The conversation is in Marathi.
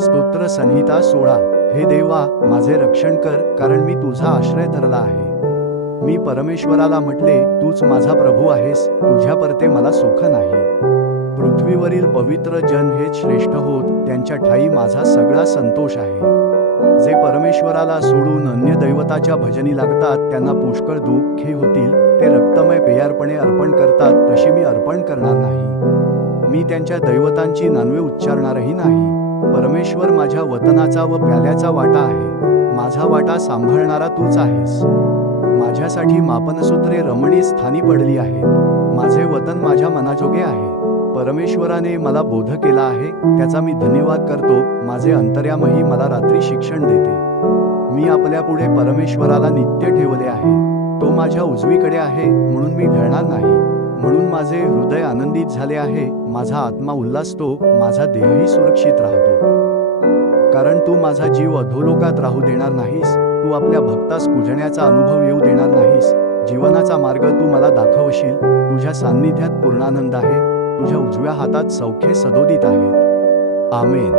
स्तोत्र संहिता 16. हे देवा, माझे रक्षण कर, कारण मी तुझा आश्रय धरला आहे. मी परमेश्वराला म्हटले, तूच माझा प्रभू आहेस, तुझ्या परते मला सुख नाही. पृथ्वीवरील पवित्र जन हेच श्रेष्ठ होत, त्यांच्या ठायी माझा सगळा संतोष आहे. जे परमेश्वराला सोडून अन्य दैवताच्या भजनी लागतात, त्यांना पुष्कळ दुःखे होतील. ते रक्तमय पेयार्पणे अर्पण करतात, तशी मी अर्पण करणार नाही. मी त्यांच्या दैवतांची नावे उच्चारणारही नाही. परमेश्वर माझ्या वतनाचा व प्याल्याचा वाटा आहे. माझा वाटा सांभाळणारा तूच आहेस. माझ्यासाठी मापनसूत्रे रमणीय स्थानी पडली आहेत. माझे वतन माझ्या मनाजोगे आहे. परमेश्वराने मला बोध केला आहे, त्याचा मी धन्यवाद करतो. माझे अंतर्यामही मला रात्री शिक्षण देते. मी आपल्यापुढे परमेश्वराला नित्य ठेवले आहे. तो माझ्या उजवीकडे आहे, म्हणून मी ढळणार नाही. म्हणून माझे हृदय आनंदित झाले आहे, माझा आत्मा उल्हासतो, माझा देहही सुरक्षित राहतो. कारण तू माझा जीव अधोलोकात राहू देणार नाहीस. तू आपल्या भक्तास कुजण्याचा अनुभव येऊ देणार नाहीस. जीवनाचा मार्ग तू मला दाखवशील. तुझ्या सान्निध्यात पूर्णानंद आहे. तुझ्या उजव्या हातात सौख्ये सदोदित आहेत. आमेन.